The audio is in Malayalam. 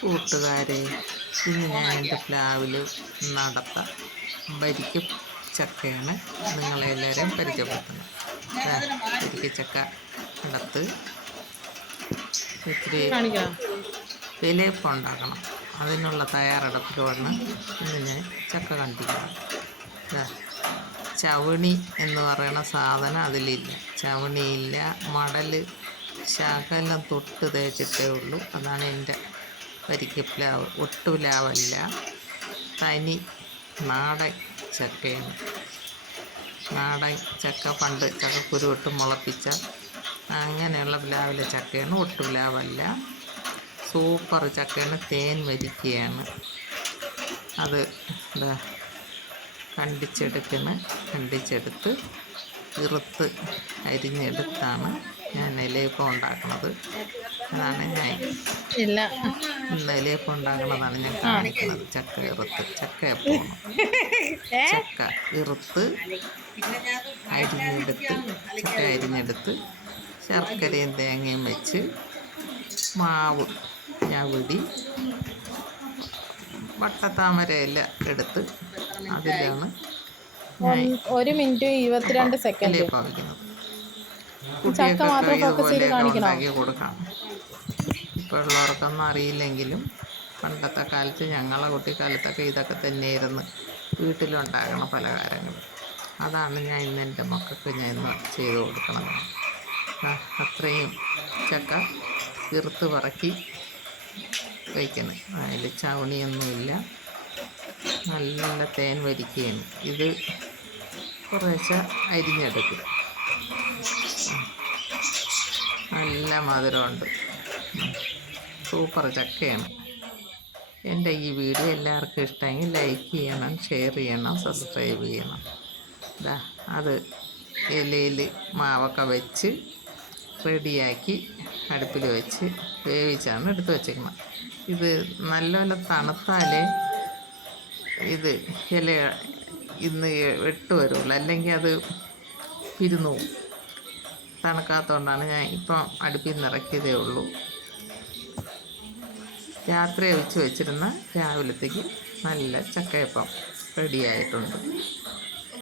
കൂട്ടുകാരെ, ഇന്ന് ഞാൻ എൻ്റെ പ്ലാവിൽ നടത്ത വരിക്ക ചക്കയാണ് നിങ്ങളെല്ലാവരെയും പരിചയപ്പെടുത്തുന്നത്. വരിക്കച്ചക്ക നടത്ത് ഇത്തിരി വിലയപ്പം ഉണ്ടാക്കണം. അതിനുള്ള തയ്യാറെടുപ്പിലാണ് ഇന്ന് ഞാൻ ചക്ക കണ്ടിരിക്കുന്നത്. ചവണി എന്ന് പറയുന്ന സാധനം അതിലില്ല. ചവണിയില്ല, മടൽ ശകലം തൊട്ട് തേച്ചിട്ടേ ഉള്ളൂ. അതാണ് എൻ്റെ വരിക്കപ്ലാവ്. ഒട്ടുപ്ലാവല്ല, തനി നാടൻ ചക്കയാണ്. നാടൻ ചക്ക പണ്ട് ചക്കക്കുരു ഇട്ട് മുളപ്പിച്ച അങ്ങനെയുള്ള പ്ലാവിലെ ചക്കയാണ്. ഒട്ടുപ്ലാവല്ല, സൂപ്പർ ചക്കയാണ്. തേൻ വരിക്കയാണ്. അത് എന്താ കണ്ടിച്ചെടുത്ത് ഇറുത്ത് അരിഞ്ഞെടുത്താണ് ഞാൻ ഇലയപ്പം ഉണ്ടാക്കുന്നത്. അതാണ് ഞാൻ ഇന്ന് ഇലയപ്പം ഉണ്ടാക്കുന്നതാണ് ഞാൻ കാണിക്കുന്നത്. ചക്ക ഇറുത്ത് അരിഞ്ഞെടുത്ത് ശർക്കരയും തേങ്ങയും വെച്ച് മാവ് ഞവിടി വട്ടത്താമരയില എടുത്ത് അതിലാണ് 1 മിനിറ്റ് 22 സെക്കൻഡ് ഇലയപ്പം വയ്ക്കുന്നത്. കുട്ടികൾക്കൊക്കെ ഇതുപോലെയൊക്കെ ഉണ്ടാക്കി കൊടുക്കാം. ഇപ്പോൾ ഉള്ളവർക്കൊന്നും അറിയില്ലെങ്കിലും പണ്ടത്തെ കാലത്ത്, ഞങ്ങളെ കുട്ടിക്കാലത്തൊക്കെ ഇതൊക്കെ തന്നെയായിരുന്നു വീട്ടിലുണ്ടാകണ പലഹാരങ്ങൾ. അതാണ് ഞാൻ ഇന്ന് എൻ്റെ മക്കൾക്ക് ഞാൻ ഇന്ന് ചെയ്ത് കൊടുക്കണം. അത്രയും ചക്ക ഇറുത്ത് പറക്കി വയ്ക്കണം. അതിൽ ചവണിയൊന്നുമില്ല, നല്ല തേൻ വരിക്കയാണ്. ഇത് കുറേശ്ശെ അരിഞ്ഞെടുക്കും. നല്ല മധുരമുണ്ട്. സൂപ്പർ ചക്കയാണ്. എൻ്റെ ഈ വീഡിയോ എല്ലാവർക്കും ഇഷ്ടമെങ്കിൽ ലൈക്ക് ചെയ്യണം, ഷെയർ ചെയ്യണം, സബ്സ്ക്രൈബ് ചെയ്യണം. അത് ഇലയിൽ മാവൊക്കെ വെച്ച് റെഡിയാക്കി അടുപ്പിൽ വെച്ച് വേവിച്ചാണ് എടുത്ത് വെച്ചേക്കുന്നത്. ഇത് നല്ലപോലെ തണുത്താലേ ഇത് ഇല ഇന്ന് ഇട്ട് വരുള്ളൂ, അല്ലെങ്കിൽ അത് ഇരുന്നു പോകും. തണുക്കാത്തതുകൊണ്ടാണ് ഞാൻ ഇപ്പം അടുപ്പിൽ നിന്ന് ഇറക്കിയതേ ഉള്ളൂ. രാത്രി വെച്ചിരുന്ന രാവിലത്തേക്ക് നല്ല ചക്കയപ്പം റെഡിയായിട്ടുണ്ട്.